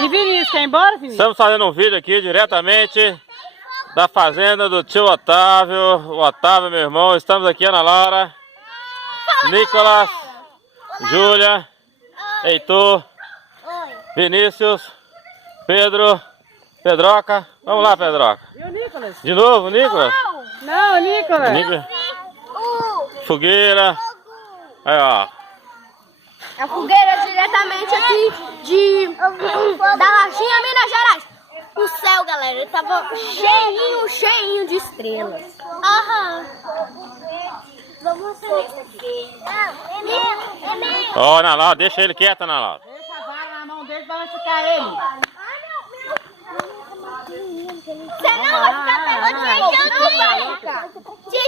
E Vinícius, quer ir embora, Vinícius? Estamos fazendo um vídeo aqui diretamente da fazenda do tio Otávio. O Otávio, meu irmão. Estamos aqui, Ana Laura, Nicolas, Júlia, Heitor, Vinícius, Pedro, Pedroca. Vamos lá, Pedroca. E o Nicolas? De novo, Nicolas? Não, Nicolas. Fogueira. Aí, ó. A fogueira diretamente aqui da Lajinha, Minas Gerais. O céu, galera, ele tava cheinho de estrelas. Aham. Vamos ver isso aqui. Não, é meu. Ó, Ana Laura, deixa ele quieto, Ana Laura. Deixa a vara na mão dele pra machucar ele. Você não vai ficar pegando jeito,